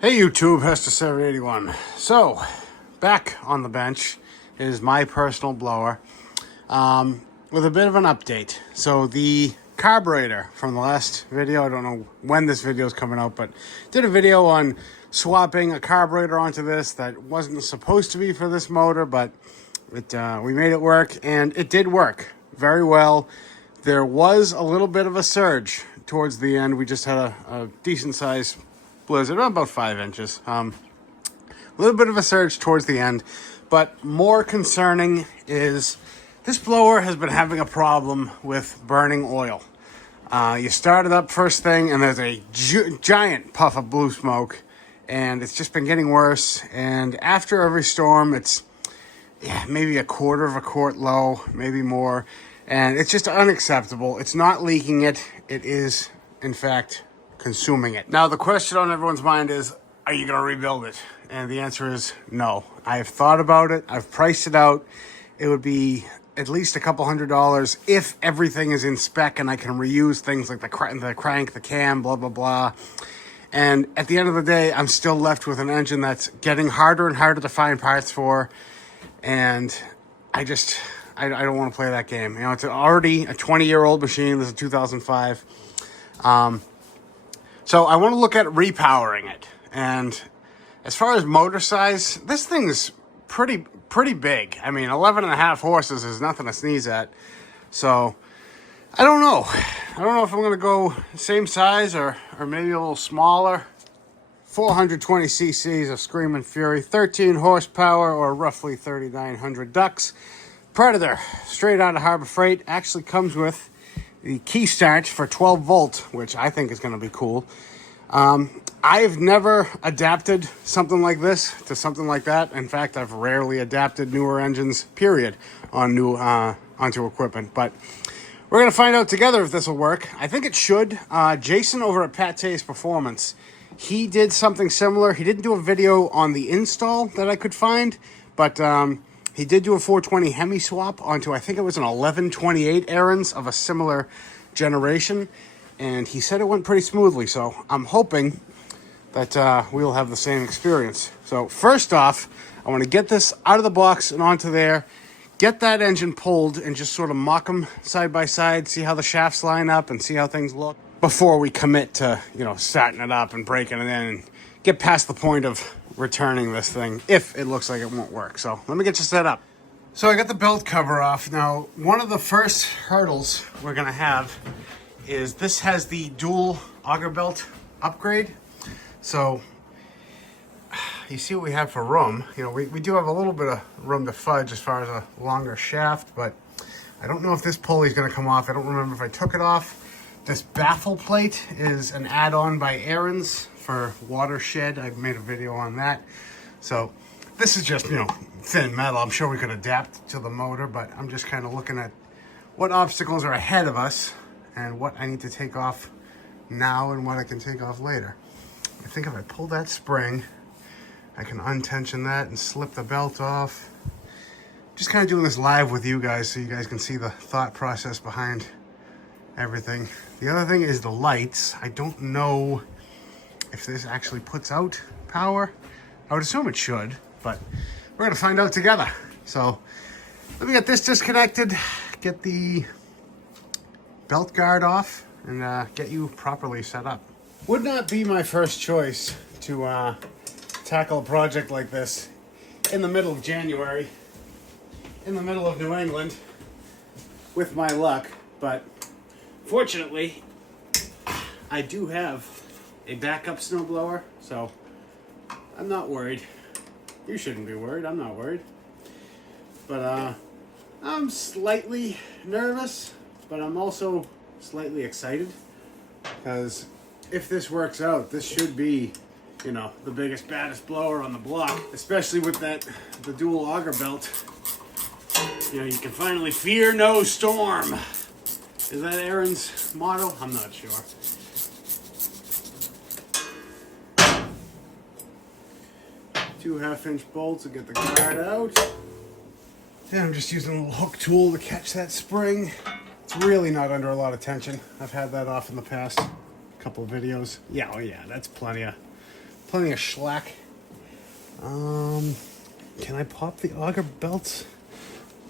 Hey YouTube, Hester781. So, back on the bench is my personal blower with a bit of an update. So the carburetor from the last video, I don't know when this video is coming out, but did a video on swapping a carburetor onto this that wasn't supposed to be for this motor, but we made it work, and it did work very well. There was a little bit of a surge towards the end. We just had a decent size blizzard, about 5 inches. A little bit of a surge towards the end, but more concerning is this blower has been having a problem with burning oil. You start it up first thing, and there's a giant puff of blue smoke, and it's just been getting worse. And after every storm, it's maybe a quarter of a quart low, maybe more, and it's just unacceptable. It's not leaking it. It is, in fact, consuming it. Now, the question on everyone's mind is, are you going to rebuild it? And the answer is no. I have thought about it. I've priced it out. It would be at least a couple $100 if everything is in spec and I can reuse things like the crank, the cam, blah, blah, blah. And at the end of the day, I'm still left with an engine that's getting harder and harder to find parts for. And I don't want to play that game. You know, it's already a 20-year-old machine. This is 2005. So I want to look at repowering it. And as far as motor size, this thing's pretty big. I mean, 11.5 horses is nothing to sneeze at. So I don't know. I don't know if I'm going to go same size or maybe a little smaller. 420 cc's of Screaming Fury, 13 horsepower, or roughly 3,900 ducks. Predator, straight out of Harbor Freight, actually comes with the key start for 12 volt, which I think is going to be cool. I've never adapted something like this to something like that. In fact, I've rarely adapted newer engines, period, on onto equipment. But we're going to find out together if this will work. I think it should. Jason over at Pate's Performance, he did something similar. He didn't do a video on the install that I could find, but he did do a 420 Hemi swap onto, I think it was an 1128 Ariens of a similar generation, and he said it went pretty smoothly, so I'm hoping that we'll have the same experience. So first off, I want to get this out of the box and onto there, get that engine pulled, and just sort of mock them side by side, see how the shafts line up and see how things look before we commit to, you know, starting it up and breaking it in and get past the point of returning this thing if it looks like it won't work. So let me get you set up. So I got the belt cover off. Now, one of the first hurdles we're gonna have is this has the dual auger belt upgrade. So you see what we have for room. You know, we do have a little bit of room to fudge as far as a longer shaft, but I don't know if this pulley is gonna come off. I don't remember if I took it off. This baffle plate is an add-on by Ariens for watershed. I made a video on that. So this is just, you know, thin metal. I'm sure we could adapt to the motor, but I'm just kind of looking at what obstacles are ahead of us and what I need to take off now and what I can take off later. I think if I pull that spring, I can untension that and slip the belt off. Just kind of doing this live with you guys so you guys can see the thought process behind everything. The other thing is the lights. I don't know if this actually puts out power. I would assume it should, but we're gonna find out together. So let me get this disconnected, get the belt guard off, and get you properly set up. Would not be my first choice to tackle a project like this in the middle of January, in the middle of New England, with my luck, but fortunately, I do have a backup snowblower, so I'm not worried. You shouldn't be worried. I'm not worried. But I'm slightly nervous, but I'm also slightly excited, because if this works out, this should be, you know, the biggest, baddest blower on the block, especially with the dual auger belt. You know, you can finally fear no storm. Is that Aaron's motto? I'm not sure. Two 1/2-inch bolts to get the guard out. Then I'm just using a little hook tool to catch that spring. It's really not under a lot of tension. I've had that off in the past couple of videos. Yeah, oh yeah, that's plenty of plenty of slack. Can I pop the auger belts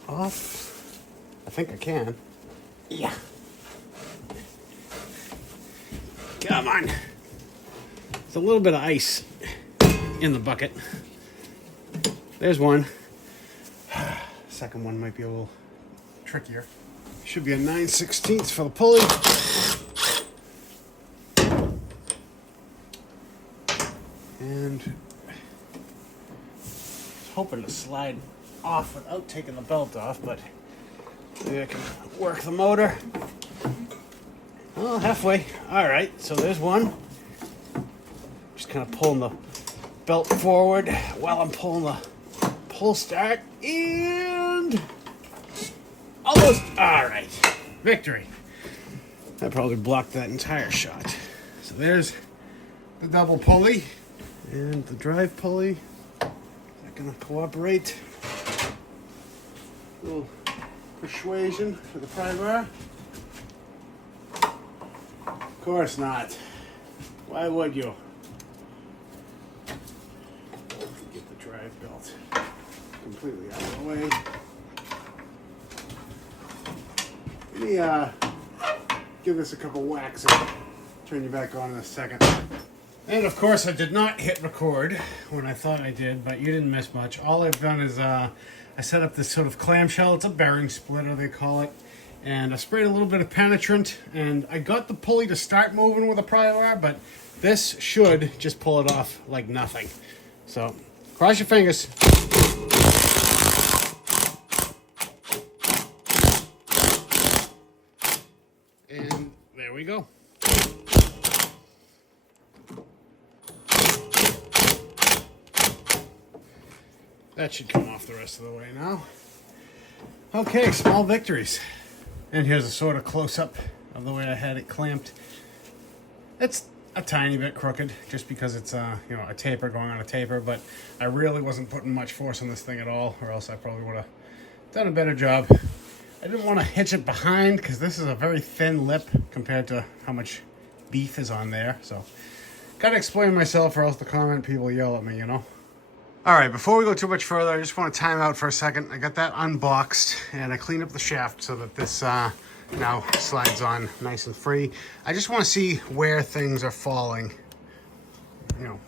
off? I think I can. Yeah. Come on. There's a little bit of ice in the bucket. There's one. Second one might be a little trickier. Should be a 9/16 for the pulley. And hoping to slide off without taking the belt off, but maybe I can work the motor. Oh, halfway. All right, so there's one. Just kind of pulling the belt forward while I'm pulling the pull start, and almost. All right, victory. That probably blocked that entire shot. So there's the double pulley and the drive pulley. Is that gonna cooperate? A little persuasion for the pry bar. Of course not. Why would you? Get the drive belt completely out of the way. Let me give this a couple whacks and turn you back on in a second. And of course I did not hit record when I thought I did, but you didn't miss much. All I've done is I set up this sort of clamshell. It's a bearing splitter, they call it. And I sprayed a little bit of penetrant, and I got the pulley to start moving with a pry bar, but this should just pull it off like nothing. So, cross your fingers. And there we go. That should come off the rest of the way now. Okay, small victories. And here's a sort of close-up of the way I had it clamped. It's a tiny bit crooked, just because it's a taper going on a taper, but I really wasn't putting much force on this thing at all, or else I probably would have done a better job. I didn't want to hitch it behind, because this is a very thin lip compared to how much beef is on there, so gotta explain myself, or else the comment people yell at me, you know. All right, before we go too much further, I just want to time out for a second. I got that unboxed, and I cleaned up the shaft so that this now slides on nice and free. I just want to see where things are falling,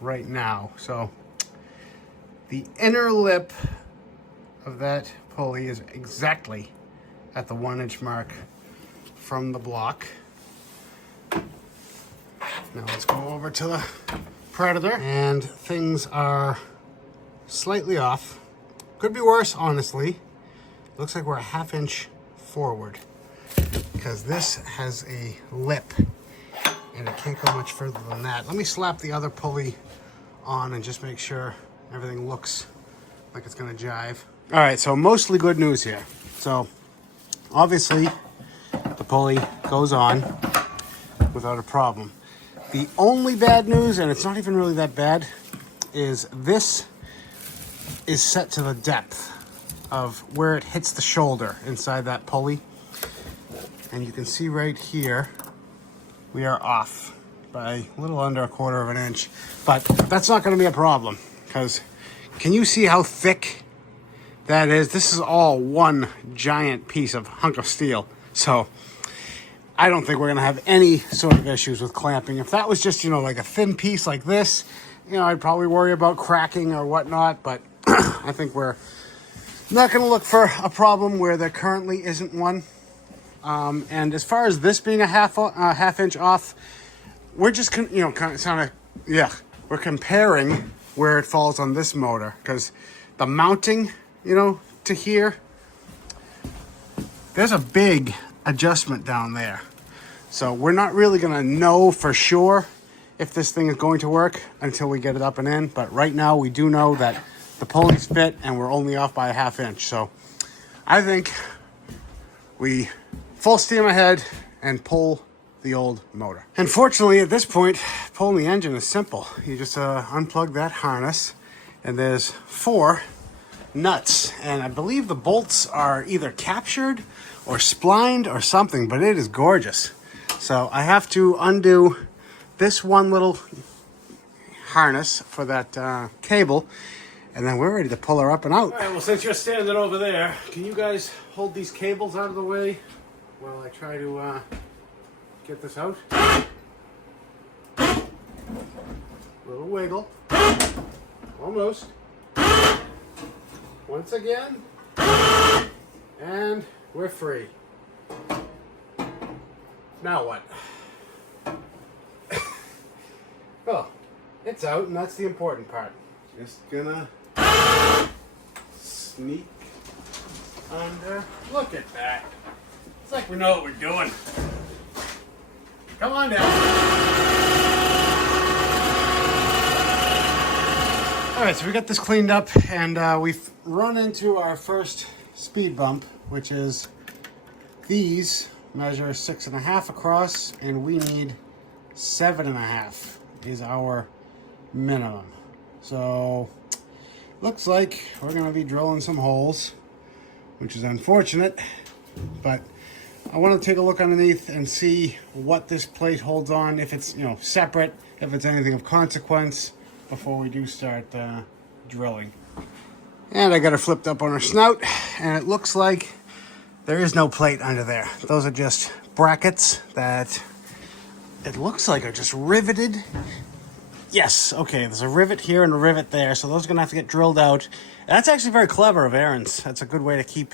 right now. So the inner lip of that pulley is exactly at the 1-inch mark from the block. Now let's go over to the Predator, and things are slightly off. Could be worse, honestly. Looks like we're a 1/2 inch forward, because this has a lip and it can't go much further than that. Let me slap the other pulley on and just make sure everything looks like it's gonna jive. All right, so mostly good news here. So obviously the pulley goes on without a problem. The only bad news, and it's not even really that bad, is this is set to the depth of where it hits the shoulder inside that pulley. And you can see right here, we are off by a little under 1/4 of an inch. But that's not going to be a problem, because can you see how thick that is? This is all one giant piece of hunk of steel. So I don't think we're going to have any sort of issues with clamping. If that was just, like a thin piece like this, I'd probably worry about cracking or whatnot, but I think we're not going to look for a problem where there currently isn't one. And as far as this being a half inch off, we're just, we're comparing where it falls on this motor, because the mounting, to here, there's a big adjustment down there. So we're not really going to know for sure if this thing is going to work until we get it up and in. But right now we do know that the pulley's fit and we're only off by a 1/2 inch. So I think we full steam ahead and pull the old motor. And fortunately at this point, pulling the engine is simple. You just unplug that harness, and there's 4 nuts. And I believe the bolts are either captured or splined or something, but it is gorgeous. So I have to undo this one little harness for that cable. And then we're ready to pull her up and out. All right, well, since you're standing over there, can you guys hold these cables out of the way while I try to get this out? Little wiggle. Almost. Once again. And we're free. Now what? Well, it's out, and that's the important part. Just gonna sneak under. Look at that. It's like we know what we're doing. Come on down. All right, so we got this cleaned up, and we've run into our first speed bump, which is these measure 6.5 across, and we need 7.5 is our minimum. So looks like we're gonna be drilling some holes, which is unfortunate, but I want to take a look underneath and see what this plate holds on, if it's, you know, separate, if it's anything of consequence, before we do start drilling. And I got her flipped up on her snout, and it looks like there is no plate under there. Those are just brackets that it looks like are just riveted. Yes, okay, there's a rivet here and a rivet there, so those are gonna have to get drilled out. That's actually very clever of Ariens. That's a good way to keep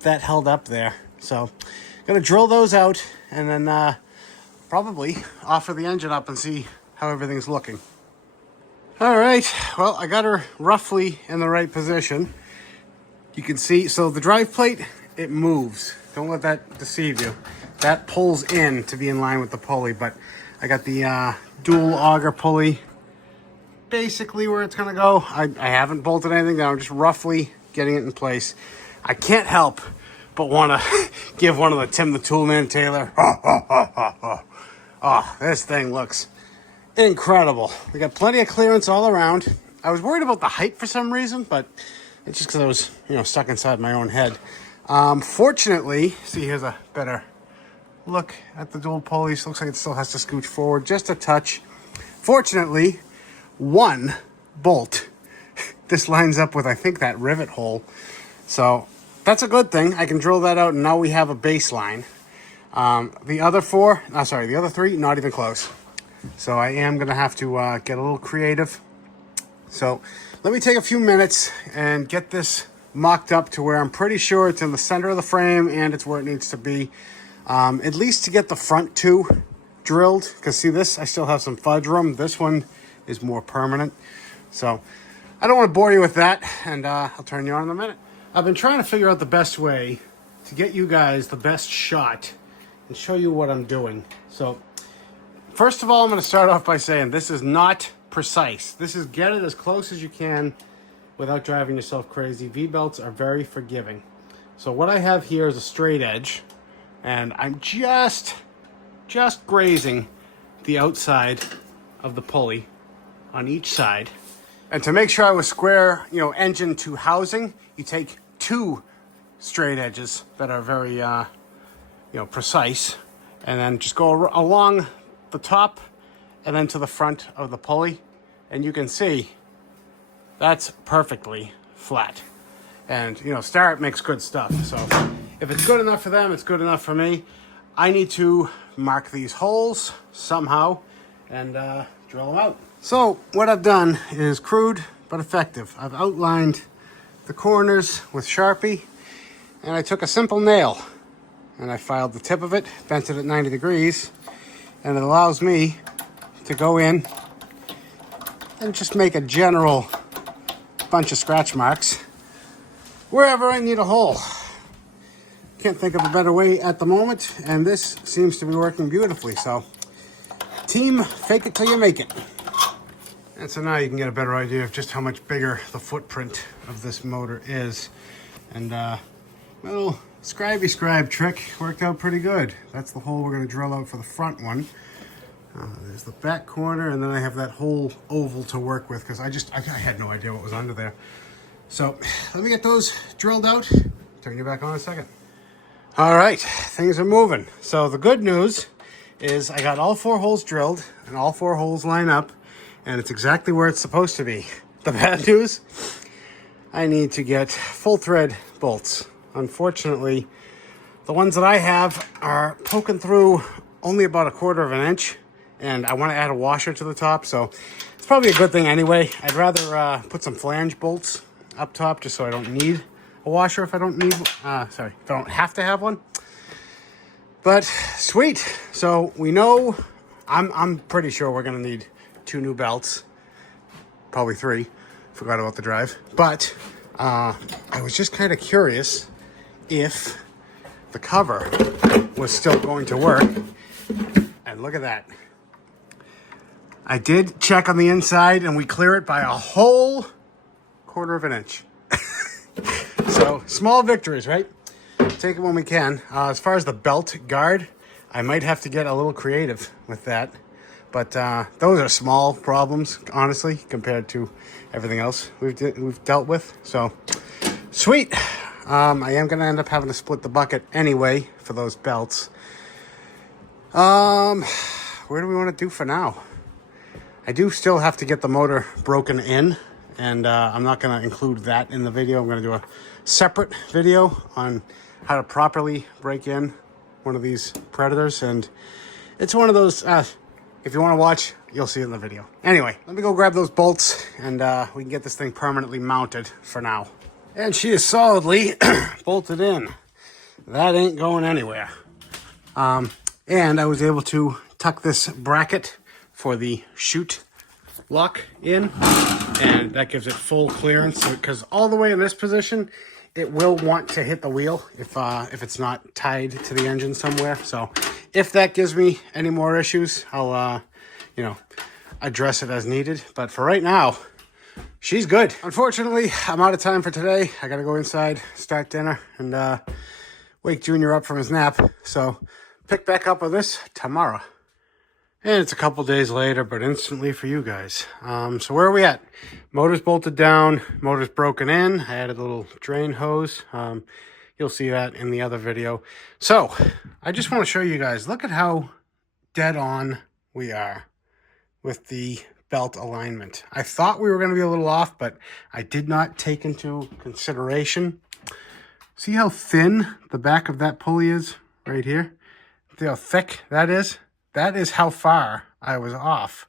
that held up there. So, gonna drill those out, and then probably offer the engine up and see how everything's looking. All right, well, I got her roughly in the right position. You can see, so the drive plate, it moves. Don't let that deceive you. That pulls in to be in line with the pulley, but I got the dual auger pulley basically where it's gonna go. I haven't bolted anything down, just roughly getting it in place. I can't help but want to give one of the Tim the Toolman Taylor. Oh, this thing looks incredible. We got plenty of clearance all around. I was worried about the height for some reason, but it's just because I was, you know, stuck inside my own head. Fortunately, see, here's a better look at the dual pulleys. Looks like it still has to scooch forward just a touch. Fortunately, one bolt, this lines up with, I think, that rivet hole. So that's a good thing. I can drill that out, and now we have a baseline. The other three, not even close. So I am going to have to get a little creative. So let me take a few minutes and get this mocked up to where I'm pretty sure it's in the center of the frame and it's where it needs to be. At least to get the front two drilled, because see this, I still have some fudge room. This one is more permanent. So I don't want to bore you with that, and I'll turn you on in a minute. I've been trying to figure out the best way to get you guys the best shot and show you what I'm doing. So first of all, I'm going to start off by saying this is not precise. This is get it as close as you can without driving yourself crazy. V-belts are very forgiving. So what I have here is a straight edge, and I'm just grazing the outside of the pulley on each side. And to make sure I was square, you know, engine to housing, you take two straight edges that are very, you know, precise, and then just go along the top and then to the front of the pulley, and you can see that's perfectly flat. And, you know, Starrett makes good stuff, so if it's good enough for them, it's good enough for me. I need to mark these holes somehow and drill them out. So what I've done is crude but effective. I've outlined the corners with Sharpie, and I took a simple nail and I filed the tip of it, bent it at 90 degrees, and it allows me to go in and just make a general bunch of scratch marks wherever I need a hole. Can't think of a better way at the moment, and this seems to be working beautifully. So team, fake it till you make it. And so now you can get a better idea of just how much bigger the footprint of this motor is. And little scribey scribe trick worked out pretty good. That's the hole we're going to drill out for the front one. There's the back corner, and then I have that whole oval to work with because I had no idea what was under there. So let me get those drilled out. Turn you back on in a second. All right, things are moving. So the good news is I got all 4 holes drilled and all 4 holes line up. and it's exactly where it's supposed to be. The bad news, I need to get full thread bolts. Unfortunately, the ones that I have are poking through only about 1/4 of an inch, and I want to add a washer to the top, so it's probably a good thing anyway. I'd rather put some flange bolts up top just so I don't need a washer if I don't need, if I don't have to have one. But sweet. So we know, I'm pretty sure we're gonna need 2 new belts, probably 3. Forgot about the drive. But I was just kind of curious if the cover was still going to work. And look at that. I did check on the inside, and we clear it by a whole 1/4 of an inch. So small victories, right? Take it when we can. As far as the belt guard, I might have to get a little creative with that. But those are small problems, honestly, compared to everything else we've dealt with. So, sweet. I am going to end up having to split the bucket anyway for those belts. Where do we want to do for now? I do still have to get the motor broken in, and I'm not going to include that in the video. I'm going to do a separate video on how to properly break in one of these Predators, and it's one of those, if you want to watch, you'll see it in the video. Anyway, let me go grab those bolts, and we can get this thing permanently mounted for now. And she is solidly bolted in. That ain't going anywhere. And I was able to tuck this bracket for the chute lock in, and that gives it full clearance, because all the way in this position, it will want to hit the wheel if it's not tied to the engine somewhere. So if that gives me any more issues, I'll address it as needed. But for right now, she's good. Unfortunately, I'm out of time for today. I gotta go inside, start dinner, and wake Junior up from his nap. So pick back up with this tomorrow. And it's a couple days later, but instantly for you guys. So where are we at? Motor's bolted down, motor's broken in. I added a little drain hose. You'll see that in the other video. So I just want to show you guys, look at how dead on we are with the belt alignment. I thought we were going to be a little off, but I did not take into consideration. See how thin the back of that pulley is right here? See how thick that is? That is how far I was off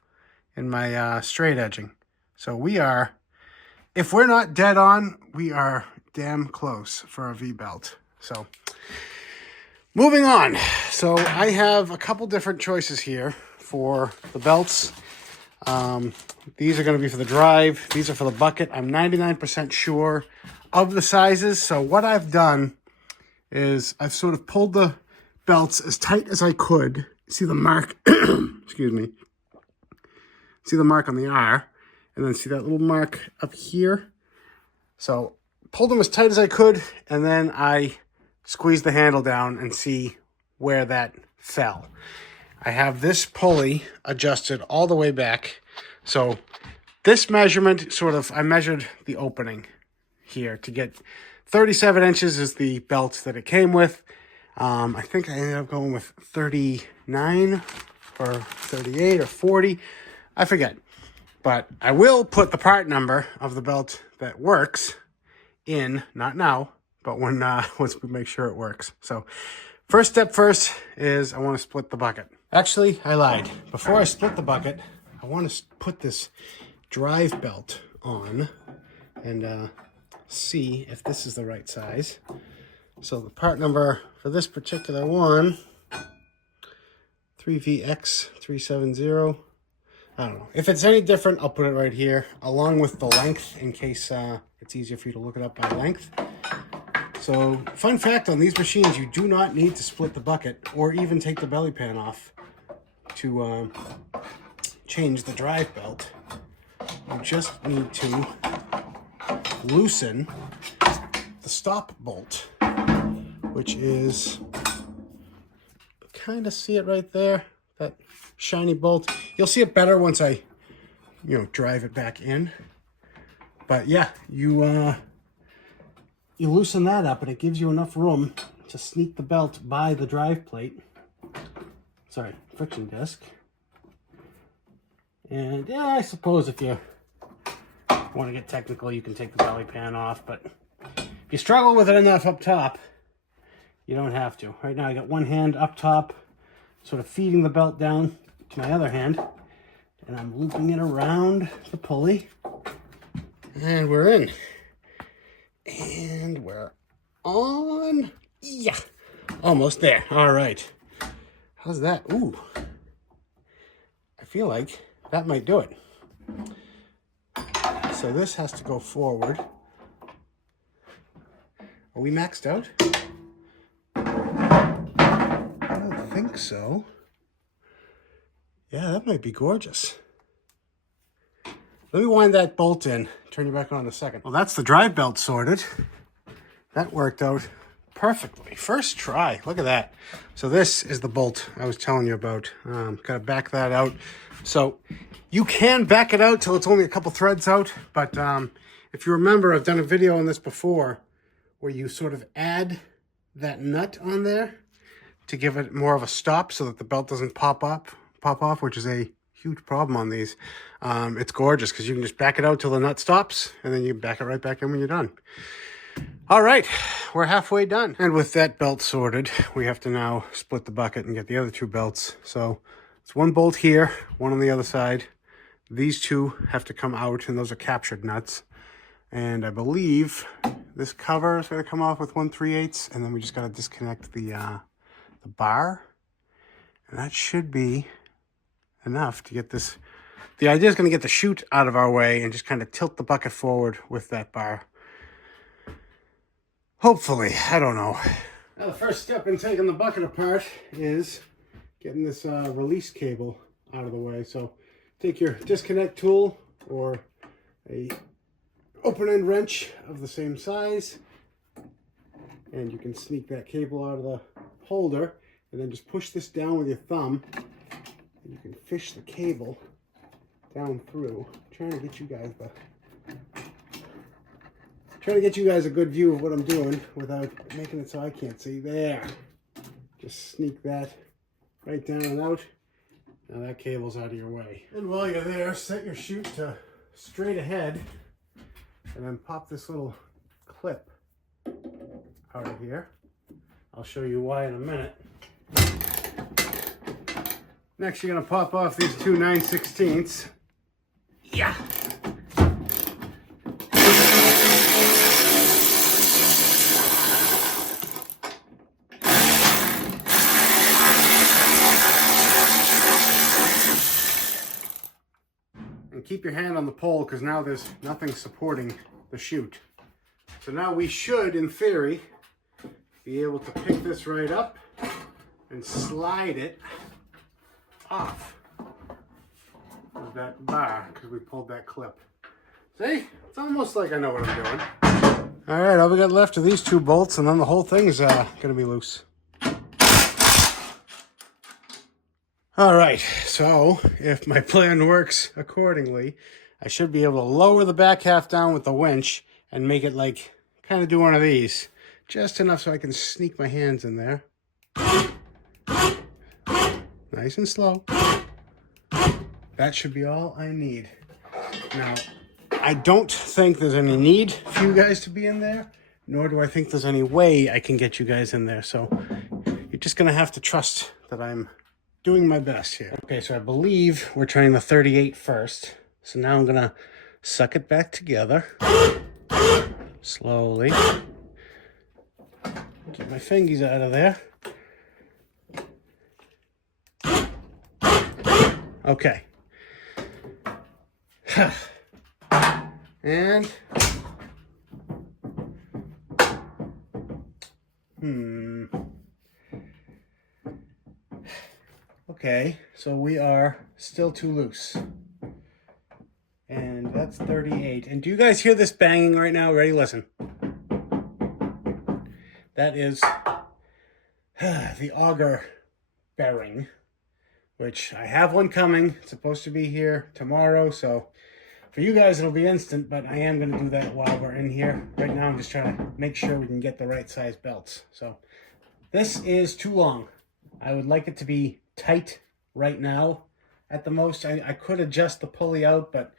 in my straight edging. So we are, if we're not dead on, we are damn close for a V-belt. So moving on. So I have a couple different choices here for the belts. These are going to be for the drive. These are for the bucket. I'm 99% sure of the sizes. So what I've done is I've sort of pulled the belts as tight as I could. See the mark, excuse me, see the mark on the R, and then see that little mark up here. So pulled them as tight as I could, and then I squeezed the handle down and see where that fell. I have this pulley adjusted all the way back. So this measurement I measured the opening here to get 37 inches is the belt that it came with. I think I ended up going with 39 or 38 or 40. I forget. But I will put the part number of the belt that works in, not now, but when once we make sure it works. So first step first is I want to split the bucket. Actually, I lied. Before I split the bucket, I want to put this drive belt on and see if this is the right size. So the part number for this particular one, 3VX370. I don't know. If it's any different, I'll put it right here, along with the length, in case it's easier for you to look it up by length. So, fun fact on these machines, you do not need to split the bucket or even take the belly pan off to change the drive belt. You just need to loosen the stop bolt, which is, kind of see it right there, that shiny bolt. You'll see it better once I, drive it back in. But yeah, you loosen that up and it gives you enough room to sneak the belt by the drive plate. Sorry, friction disc. And yeah, I suppose if you want to get technical, you can take the belly pan off, but if you struggle with it enough up top, you don't have to. Right now I got one hand up top, sort of feeding the belt down to my other hand, and I'm looping it around the pulley. And we're in. And we're on. Yeah, almost there. All right. How's that? Ooh, I feel like that might do it. So this has to go forward. Are we maxed out? I don't think so. Yeah, that might be gorgeous. Let me wind that bolt in. Turn you back on in a second. Well, that's the drive belt sorted. That worked out perfectly. First try. Look at that. So this is the bolt I was telling you about. Gotta back that out. So you can back it out till it's only a couple threads out. But if you remember, I've done a video on this before where you sort of add that nut on there to give it more of a stop so that the belt doesn't pop off, which is a huge problem on these. It's gorgeous because you can just back it out till the nut stops and then you back it right back in when you're done. All right, we're halfway done. And with that belt sorted, we have to now split the bucket and get the other two belts. So it's one bolt here, one on the other side. These two have to come out, and those are captured nuts. And I believe this cover is going to come off with 1/3/8, and then we just got to disconnect the bar. And that should be enough to get this. The idea is going to get the chute out of our way and just kind of tilt the bucket forward with that bar. Hopefully, I don't know. Now the first step in taking the bucket apart is getting this release cable out of the way. So take your disconnect tool or a open end wrench of the same size, and you can sneak that cable out of the holder, and then just push this down with your thumb, and you can fish the cable down through. I'm trying to get you guys a good view of what I'm doing without making it so I can't see. There. Just sneak that right down and out. Now that cable's out of your way. And while you're there, set your chute to straight ahead, and then pop this little clip out of here. I'll show you why in a minute. Next, you're going to pop off these two 9/16. Yeah. And keep your hand on the pole because now there's nothing supporting the chute. So now we should, in theory, be able to pick this right up and slide it off of that bar because we pulled that clip. See? It's almost like I know what I'm doing. All right, all we got left are these two bolts, and then the whole thing's going to be loose. All right, so if my plan works accordingly, I should be able to lower the back half down with the winch and make it like, kind of do one of these. Just enough so I can sneak my hands in there. Nice and slow. That should be all I need. Now, I don't think there's any need for you guys to be in there, nor do I think there's any way I can get you guys in there. So you're just going to have to trust that I'm doing my best here. Okay, so I believe we're trying the 38 first. So now I'm going to suck it back together. Slowly. Get my fingies out of there. Okay. And okay, so we are still too loose. And that's 38. And do you guys hear this banging right now? Ready? Listen. That is the auger bearing, which I have one coming. It's supposed to be here tomorrow, so for you guys it'll be instant, but I am going to do that while we're in here. Right now I'm just trying to make sure we can get the right size belts. So this is too long. I would like it to be tight right now. at the most. I could adjust the pulley out, but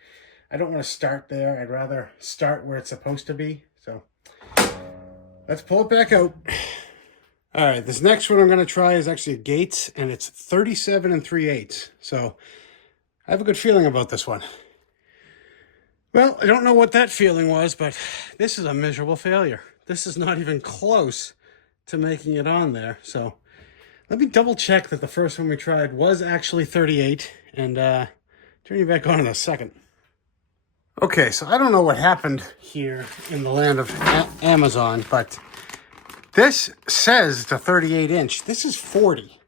I don't want to start there. I'd rather start where it's supposed to be. So let's pull it back out. All right, this next one I'm going to try is actually a Gates, and it's 37 3/8. So I have a good feeling about this one. Well, I don't know what that feeling was, but this is a miserable failure. This is not even close to making it on there. So let me double check that the first one we tried was actually 38, and turn you back on in a second. Okay, so I don't know what happened here in the land of Amazon, but this says it's a 38 inch. This is 40.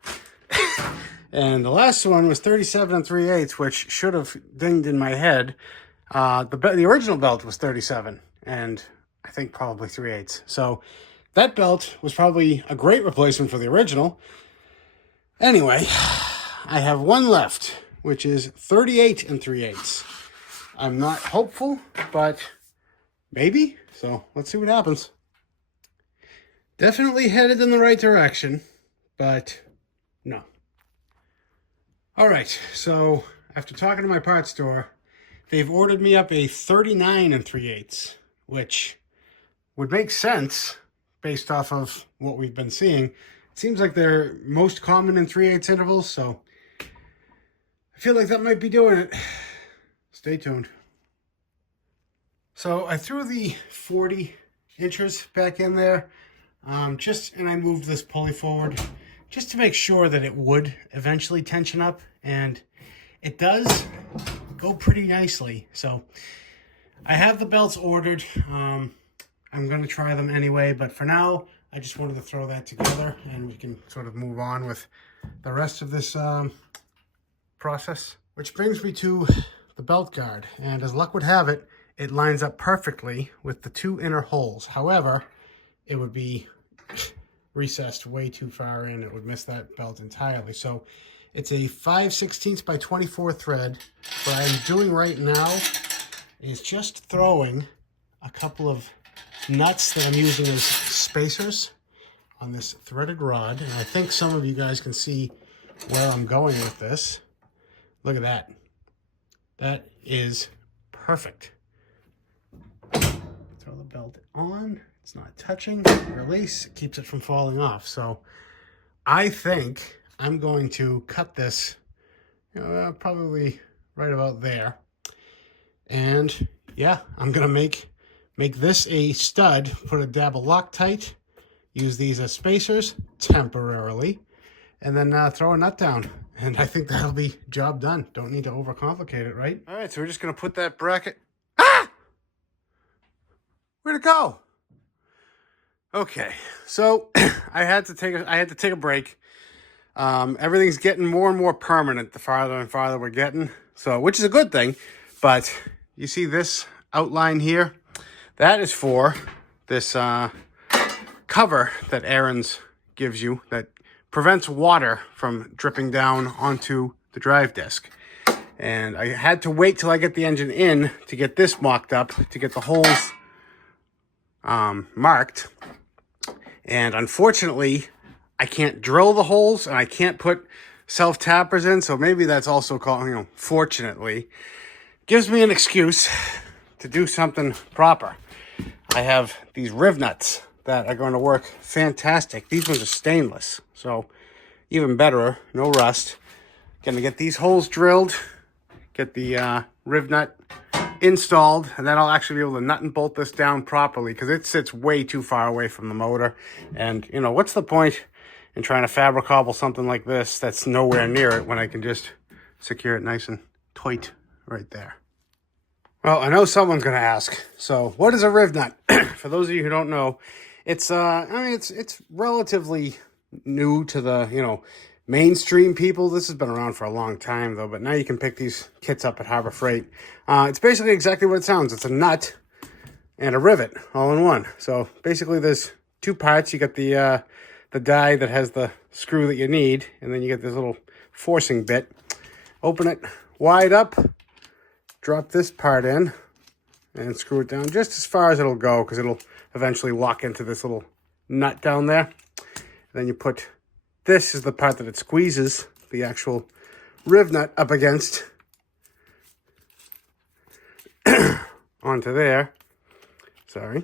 And the last one was 37 3/8, which should have dinged in my head. The original belt was 37, and I think probably 3/8. So that belt was probably a great replacement for the original. Anyway, I have one left, which is 38 3/8. I'm not hopeful, but maybe. So let's see what happens. Definitely headed in the right direction, but no. All right, so after talking to my parts store, they've ordered me up a 39 3/8, which would make sense based off of what we've been seeing. It seems like they're most common in 3/8 intervals, so I feel like that might be doing it. Stay tuned. So I threw the 40 inches back in there, and I moved this pulley forward just to make sure that it would eventually tension up, and it does go pretty nicely. So I have the belts ordered. I'm going to try them anyway, but for now, I just wanted to throw that together, and we can sort of move on with the rest of this process. Which brings me to the belt guard, and as luck would have it, it lines up perfectly with the two inner holes. However, it would be recessed way too far in. It would miss that belt entirely. So it's a 5/16 by 24 thread. What I'm doing right now is just throwing a couple of nuts that I'm using as spacers on this threaded rod. And I think some of you guys can see where I'm going with this. Look at that. That is perfect. Throw the belt on. It's not touching. Release. It keeps it from falling off. So I think I'm going to cut this, probably right about there. And yeah, I'm going to make this a stud, put a dab of Loctite, use these as spacers temporarily, and then throw a nut down. And I think that'll be job done. Don't need to overcomplicate it, right? All right, so we're just going to put that bracket... Ah! Where'd it go? Okay, so I had to take a break. Everything's getting more and more permanent the farther and farther we're getting, so which is a good thing. But you see this outline here? That is for this cover that Ariens gives you that prevents water from dripping down onto the drive disc. And I had to wait till I get the engine in to get this mocked up, to get the holes marked. And unfortunately, I can't drill the holes and I can't put self-tappers in. So maybe that's also called, fortunately, gives me an excuse to do something proper. I have these riv nuts that are going to work fantastic. These ones are stainless, so even better, no rust. Gonna get these holes drilled, get the riv nut installed, and then I'll actually be able to nut and bolt this down properly because it sits way too far away from the motor. And what's the point in trying to fabricable something like this that's nowhere near it when I can just secure it nice and tight right there? Well, I know someone's going to ask, so what is a riv nut? For those of you who don't know, it's it's relatively new to the mainstream people. This has been around for a long time though, but now you can pick these kits up at Harbor Freight. It's basically exactly what it sounds. It's a nut and a rivet all in one. So basically there's two parts. You got the die that has the screw that you need, and then you get this little forcing bit. Open it wide up, drop this part in, and screw it down just as far as it'll go, because it'll eventually lock into this little nut down there. And then you put, this is the part that it squeezes the actual riv nut up against onto there. Sorry.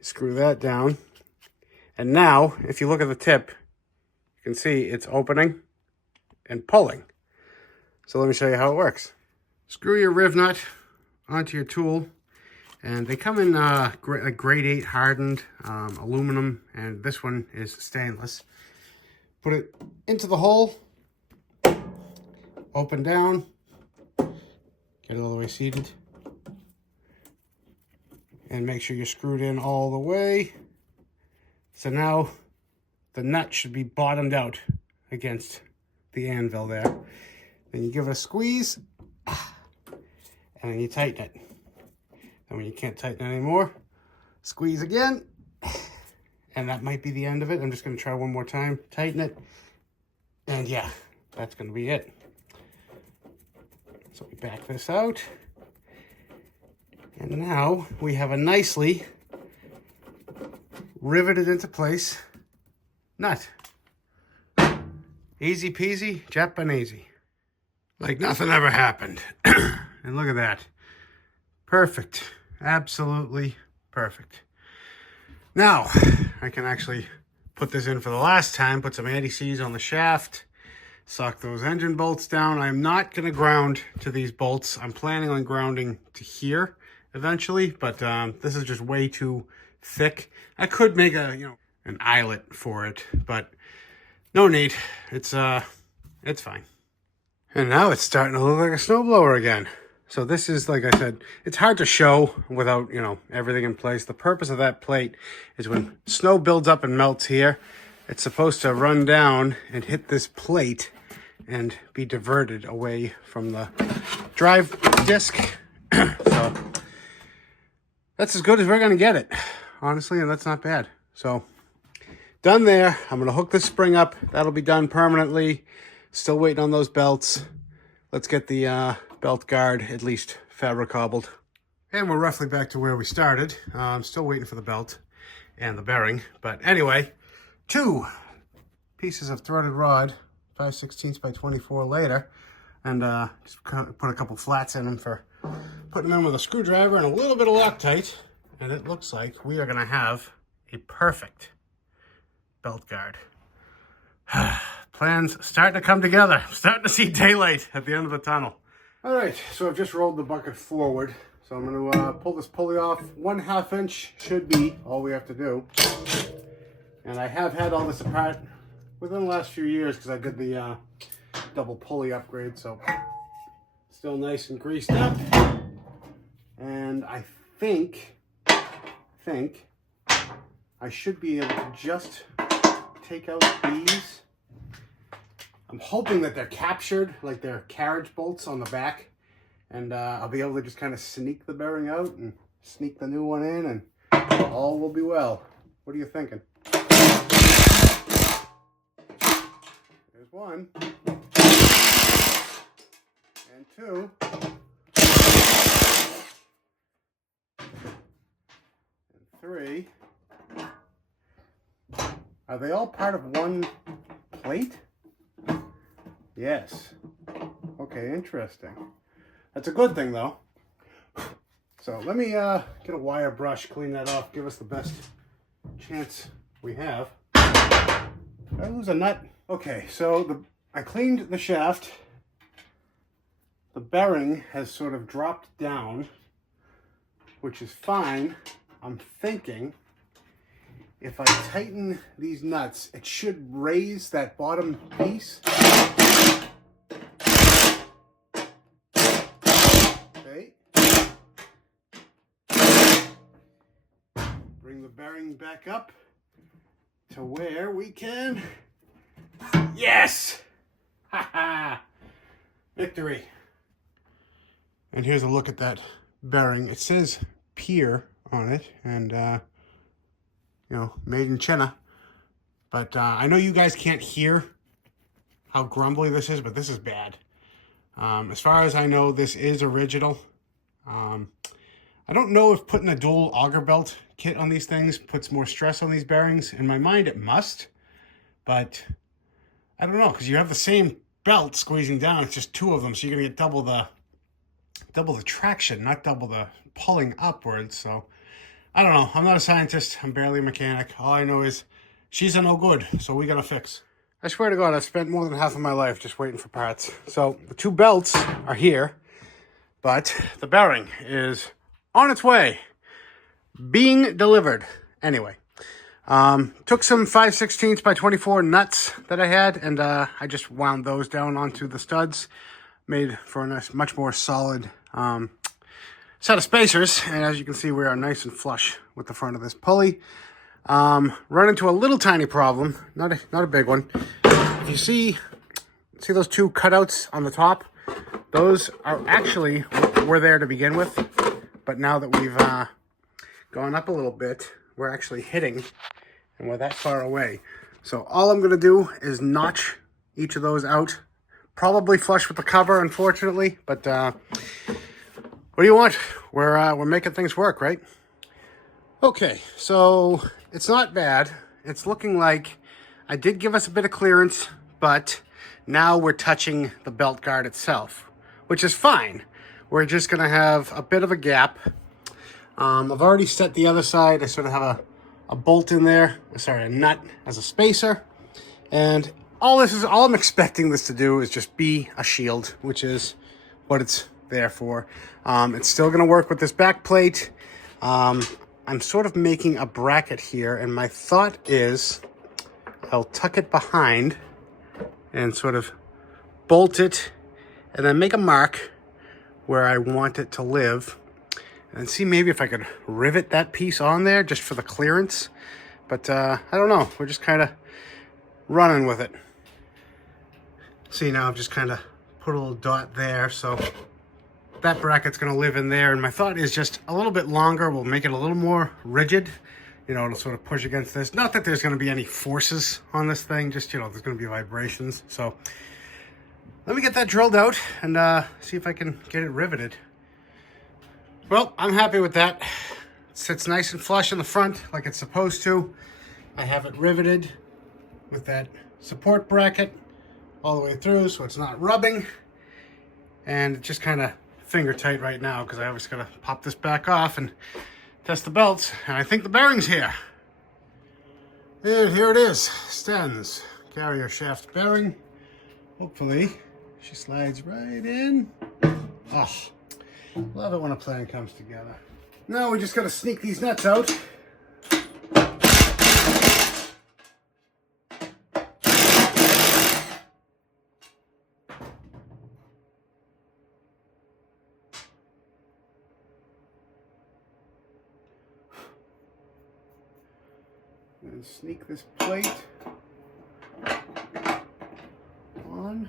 Screw that down. And now, if you look at the tip, you can see it's opening and pulling. So let me show you how it works. Screw your riv nut onto your tool. And they come in grade 8 hardened aluminum, and this one is stainless. Put it into the hole, open down, get it all the way seated, and make sure you're screwed in all the way. So now the nut should be bottomed out against the anvil there. Then you give it a squeeze, and then you tighten it. And when you can't tighten it anymore, squeeze again, and that might be the end of it. I'm just going to try one more time, tighten it, and yeah, that's going to be it. So we back this out, and now we have a nicely riveted into place nut. Easy peasy, Japanesey. Like nothing ever happened. And look at that. Perfect. Absolutely perfect. Now, I can actually put this in for the last time, put some anti-seize on the shaft, sock those engine bolts down. I'm not going to ground to these bolts. I'm planning on grounding to here eventually, but this is just way too thick. I could make an eyelet for it, but no need. It's fine. And now it's starting to look like a snowblower again. So this is, like I said, it's hard to show without, everything in place. The purpose of that plate is when snow builds up and melts here, it's supposed to run down and hit this plate and be diverted away from the drive disc. So that's as good as we're going to get it, honestly, and that's not bad. So done there. I'm going to hook this spring up. That'll be done permanently. Still waiting on those belts. Let's get the belt guard at least fabric cobbled. And we're roughly back to where we started. I'm still waiting for the belt and the bearing. But anyway, 2 pieces of threaded rod, 5/16 by 24 later. And just put a couple flats in them for putting them in with a screwdriver and a little bit of Loctite. And it looks like we are going to have a perfect belt guard. Plans starting to come together. I'm starting to see daylight at the end of the tunnel. All right, so I've just rolled the bucket forward. So I'm going to pull this pulley off. 1/2 inch should be all we have to do. And I have had all this apart within the last few years because I did the double pulley upgrade. So still nice and greased up. And I think I should be able to just take out these. I'm hoping that they're captured, like they're carriage bolts on the back. And I'll be able to just kind of sneak the bearing out and sneak the new one in, and all will be well. What are you thinking? There's 1. And 2. And 3. Are they all part of one plate? Yes. Okay, interesting. That's a good thing, though. So let me get a wire brush, clean that off, give us the best chance we have. Did I lose a nut? Okay, so I cleaned the shaft. The bearing has sort of dropped down, which is fine. I'm thinking if I tighten these nuts, it should raise that bottom piece. Okay. Bring the bearing back up to where we can. Yes! Ha ha! Victory. And here's a look at that bearing. It says Pier on it, and made in China. But I know you guys can't hear how grumbly this is, but this is bad. As far as I know, this is original. I don't know if putting a dual auger belt kit on these things puts more stress on these bearings. In my mind, it must, but I don't know, because you have the same belt squeezing down. It's just two of them, so you're gonna get double the traction, not double the pulling upwards. So I don't know. I'm not a scientist. I'm barely a mechanic. All I know is she's a no good, so we gotta fix. I swear to God, I've spent more than half of my life just waiting for parts. So the two belts are here, but the bearing is on its way, being delivered. Anyway, took some 5/16 by 24 nuts that I had, and I just wound those down onto the studs, made for a nice, much more solid set of spacers. And as you can see, we are nice and flush with the front of this pulley. Run into a little tiny problem, not a big one. If you see those two cutouts on the top, those are actually were there to begin with, but now that we've gone up a little bit, we're actually hitting, and we're that far away. So all I'm gonna do is notch each of those out, probably flush with the cover, unfortunately, but what do you want? We're making things work, right? Okay, so it's not bad. It's looking like I did give us a bit of clearance, but now we're touching the belt guard itself, which is fine. We're just gonna have a bit of a gap. I've already set the other side. I sort of have a bolt in there, a nut as a spacer. And all I'm expecting this to do is just be a shield, which is what it's there for. It's still gonna work with this back plate. I'm sort of making a bracket here, and my thought is I'll tuck it behind and sort of bolt it, and then make a mark where I want it to live, and see maybe if I could rivet that piece on there just for the clearance. But I don't know. We're just kind of running with it. See, now I've just kind of put a little dot there, so that bracket's going to live in there. And my thought is just a little bit longer will make it a little more rigid. You know, it'll sort of push against this. Not that there's going to be any forces on this thing, just, you know, there's going to be vibrations. So let me get that drilled out and see if I can get it riveted. Well, I'm happy with that. It sits nice and flush in the front like it's supposed to. I have it riveted with that support bracket all the way through, so it's not rubbing. And it just kind of finger tight right now because I always gotta pop this back off and test the belts. And I think the bearing's here. And here it is, Sten's carrier shaft bearing. Hopefully she slides right in. Oh, love it when a plan comes together. Now we just gotta sneak these nuts out. And sneak this plate on.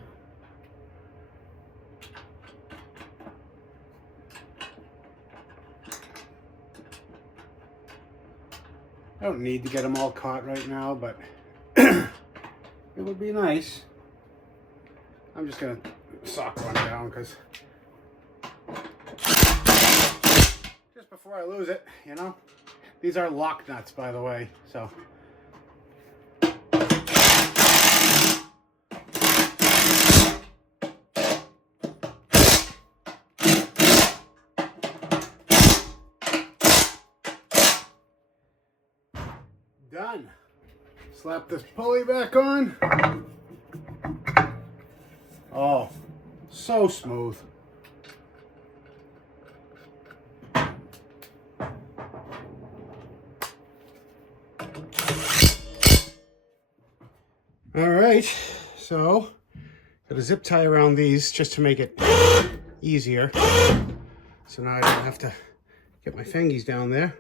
I don't need to get them all caught right now, but it would be nice. I'm just gonna sock one down because just before I lose it, you know. These are lock nuts, by the way, so. Done. Slap this pulley back on. Oh, so smooth. All right, so got a zip tie around these just to make it easier. So now I don't have to get my fingies down there.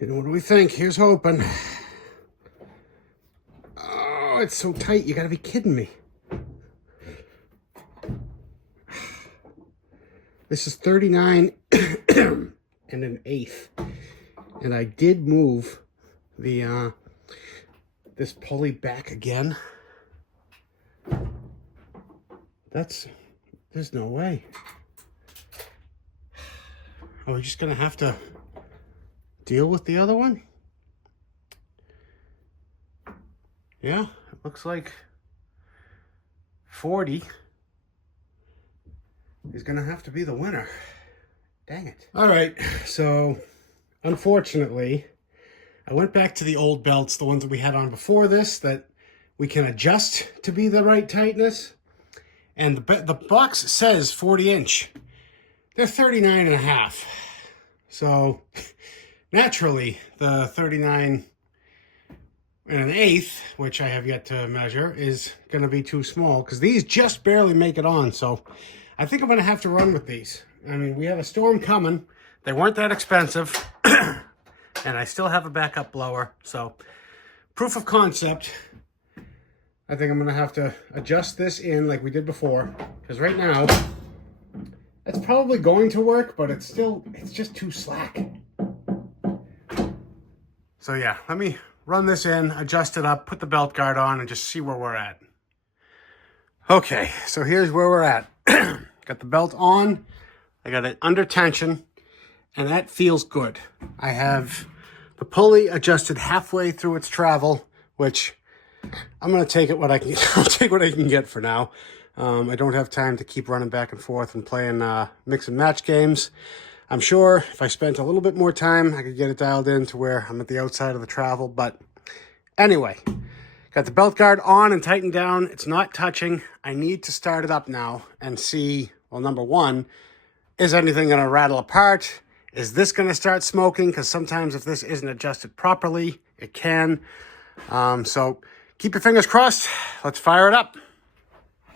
And what do we think? Here's hoping. Oh, it's so tight. You gotta be kidding me. This is 39 and an eighth. And I did move the this pulley back again. There's no way. Are we just gonna have to deal with the other one? Yeah, it looks like 40 is gonna have to be the winner. Dang it. All right, so unfortunately, I went back to the old belts, the ones that we had on before this, that we can adjust to be the right tightness. And the box says 40-inch. They're 39.5. So naturally, the 39.1/8, which I have yet to measure, is going to be too small because these just barely make it on. So I think I'm going to have to run with these. I mean, we have a storm coming. They weren't that expensive. And I still have a backup blower. So proof of concept. I think I'm going to have to adjust this in like we did before. Because right now, it's probably going to work, but it's just too slack. So yeah, let me run this in, adjust it up, put the belt guard on, and just see where we're at. Okay, so here's where we're at. Got the belt on, I got it under tension, and that feels good. I have the pulley adjusted halfway through its travel, which I'm gonna take it what I can. I'll take what I can get for now. I don't have time to keep running back and forth and playing mix and match games. I'm sure if I spent a little bit more time, I could get it dialed in to where I'm at the outside of the travel. But anyway, got the belt guard on and tightened down. It's not touching. I need to start it up now and see, well, number one, is anything going to rattle apart? Is this going to start smoking? Because sometimes if this isn't adjusted properly, it can. So keep your fingers crossed. Let's fire it up.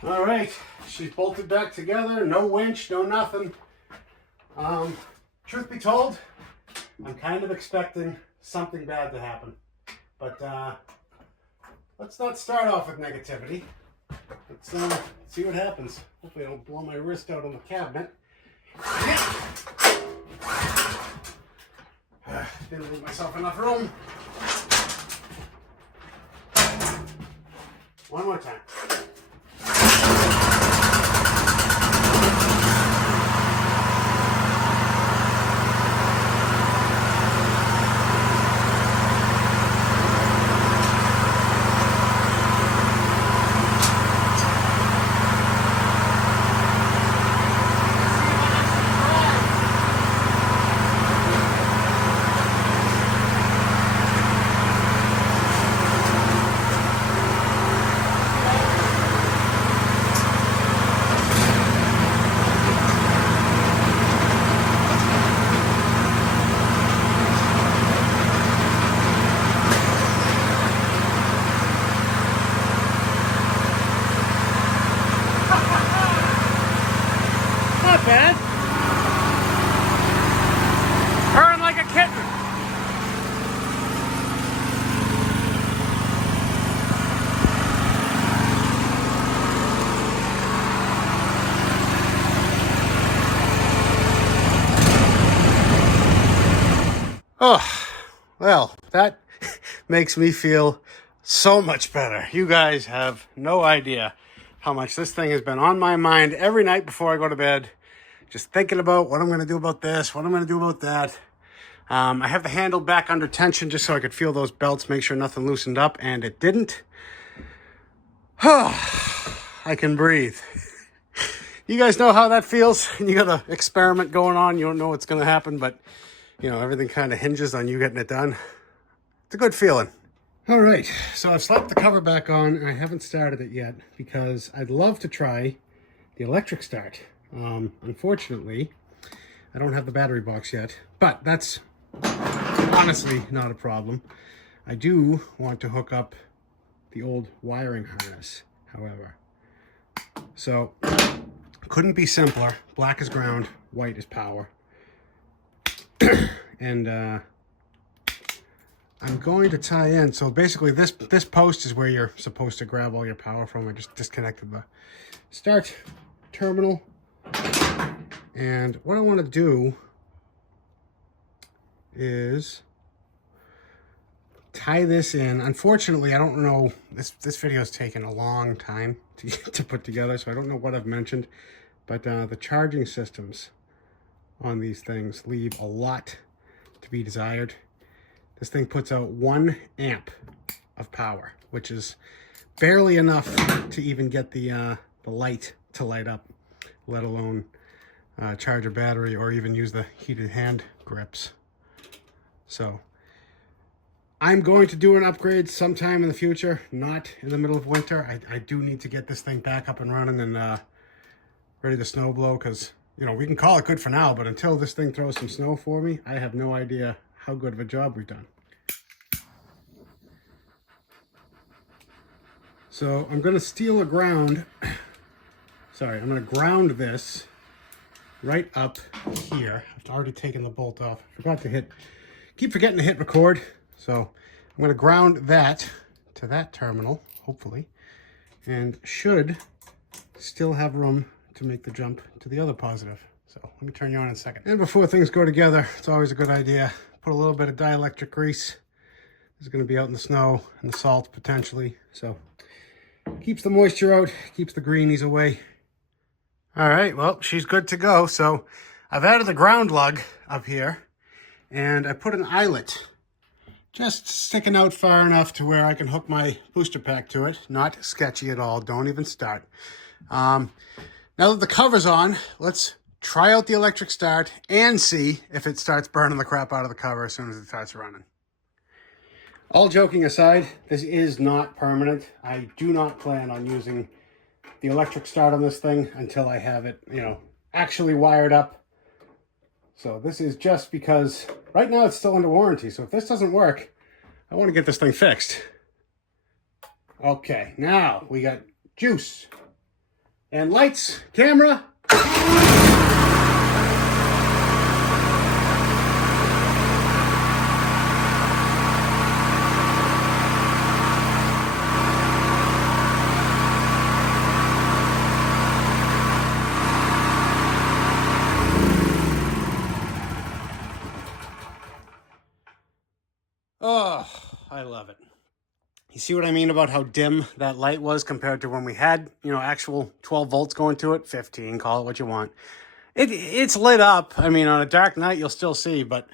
All right, she's bolted back together. No winch, no nothing. Truth be told, I'm kind of expecting something bad to happen. But let's not start off with negativity. Let's see what happens. Hopefully I don't blow my wrist out on the cabinet. Didn't leave myself enough room. One more time. Bad. Purring like a kitten. Oh, well, that makes me feel so much better. You guys have no idea how much this thing has been on my mind every night before I go to bed. Just thinking about what I'm going to do about this, what I'm going to do about that. I have the handle back under tension just so I could feel those belts, make sure nothing loosened up, and it didn't. I can breathe. You guys know how that feels? You got an experiment going on. You don't know what's going to happen, but, you know, everything kind of hinges on you getting it done. It's a good feeling. All right, so I've slapped the cover back on, and I haven't started it yet because I'd love to try the electric start. Unfortunately, I don't have the battery box yet, but that's honestly not a problem. I do want to hook up the old wiring harness, however. So, couldn't be simpler. Black is ground, white is power. And I'm going to tie in, so basically this post is where you're supposed to grab all your power from. I just disconnected the start terminal. And what I want to do is tie this in. Unfortunately, I don't know, this video is taking a long time to put together, so I don't know what I've mentioned, but the charging systems on these things leave a lot to be desired. This thing puts out 1 amp of power, which is barely enough to even get the the light to light up, let alone charge a battery or even use the heated hand grips. So I'm going to do an upgrade sometime in the future, not in the middle of winter. I do need to get this thing back up and running and ready to snow blow, because, you know, we can call it good for now, but until this thing throws some snow for me, I have no idea how good of a job we've done. So I'm going to steel a ground. Sorry, I'm going to ground this right up here. I've already taken the bolt off. Forgot to keep forgetting to hit record. So I'm going to ground that to that terminal, hopefully, and should still have room to make the jump to the other positive. So let me turn you on in a second. And before things go together, it's always a good idea, put a little bit of dielectric grease. This is going to be out in the snow and the salt potentially. So keeps the moisture out, keeps the greenies away. All right, well, she's good to go. So I've added the ground lug up here, and I put an eyelet just sticking out far enough to where I can hook my booster pack to it. Not sketchy at all. Don't even start. Now that the cover's on, let's try out the electric start and see if it starts burning the crap out of the cover as soon as it starts running. All joking aside, this is not permanent. I do not plan on using the electric start on this thing until I have it, you know, actually wired up. So this is just because right now it's still under warranty. So if this doesn't work, I want to get this thing fixed. Okay, now we got juice and lights, camera. Oh, I love it. You see what I mean about how dim that light was compared to when we had, you know, actual 12 volts going to it, 15, call it what you want. It's lit up. I mean, on a dark night, you'll still see, but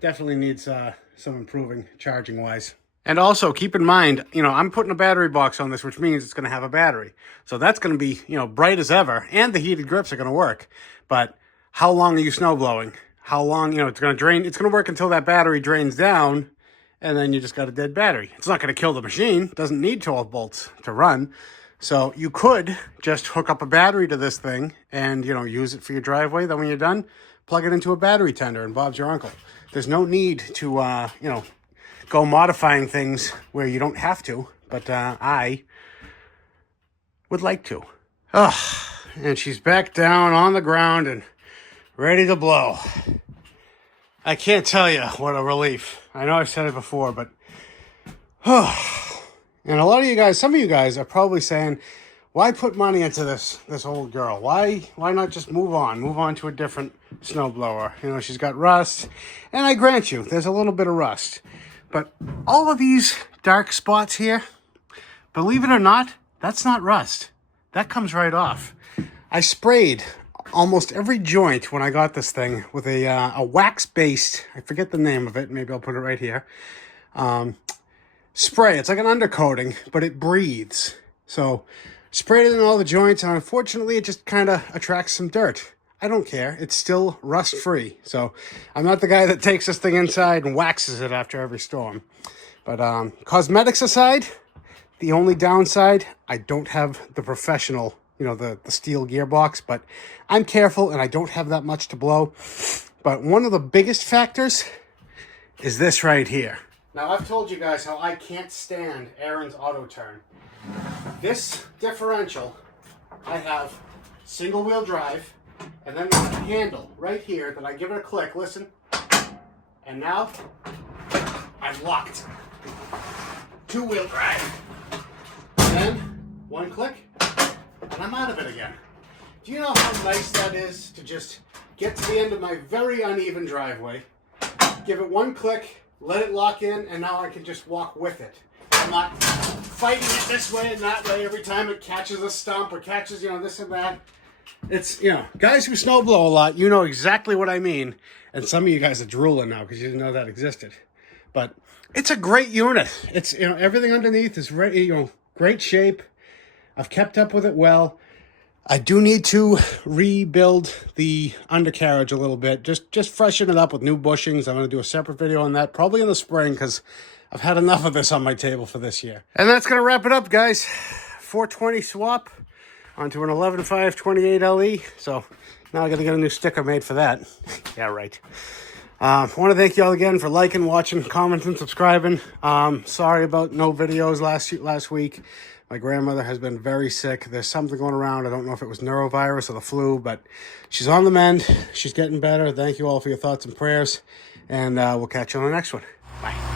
definitely needs some improving charging wise. And also keep in mind, you know, I'm putting a battery box on this, which means it's going to have a battery. So that's going to be, you know, bright as ever, and the heated grips are going to work. But how long are you snow blowing? How long, you know, it's going to drain. It's going to work until that battery drains down, and then you just got a dead battery. It's not going to kill the machine. It doesn't need 12 volts to run. So you could just hook up a battery to this thing and, you know, use it for your driveway. Then when you're done, plug it into a battery tender and Bob's your uncle. There's no need to, you know, go modifying things where you don't have to. But I would like to. Oh, and she's back down on the ground and ready to blow. I can't tell you what a relief. I know I've said it before, but and a lot of you guys, some of you guys are probably saying, why put money into this old girl? Why not just move on to a different snowblower? You know, she's got rust, and I grant you, there's a little bit of rust. But all of these dark spots here, believe it or not, that's not rust. That comes right off. I sprayed almost every joint when I got this thing with a wax-based, I forget the name of it, maybe I'll put it right here, spray. It's like an undercoating, but it breathes. So sprayed it in all the joints, and unfortunately it just kind of attracts some dirt. I don't care. It's still rust-free. So I'm not the guy that takes this thing inside and waxes it after every storm. But cosmetics aside, the only downside, I don't have the professional, you know, the steel gearbox, but I'm careful and I don't have that much to blow. But one of the biggest factors is this right here. Now, I've told you guys how I can't stand Ariens auto turn. This differential, I have single wheel drive, and then there's a handle right here that I give it a click, listen, and now I'm locked. Two wheel drive. And then one click, and I'm out of it again. Do you know how nice that is to just get to the end of my very uneven driveway, give it one click, let it lock in, and now I can just walk with it. I'm not fighting it this way and that way every time it catches a stump or catches, you know, this and that. It's, you know, guys who snow blow a lot, you know exactly what I mean. And some of you guys are drooling now because you didn't know that existed. But it's a great unit. It's, you know, everything underneath is ready, you know, great shape. I've kept up with it well. I do need to rebuild the undercarriage a little bit. Just freshen it up with new bushings. I'm going to do a separate video on that, probably in the spring, because I've had enough of this on my table for this year. And that's going to wrap it up, guys. 420 swap onto an 11.5 28 LE. So now I got to get a new sticker made for that. Yeah, right. I want to thank you all again for liking, watching, commenting, subscribing. Sorry about no videos last week. My grandmother has been very sick. There's something going around. I don't know if it was neurovirus or the flu, but she's on the mend. She's getting better. Thank you all for your thoughts and prayers. And we'll catch you on the next one. Bye.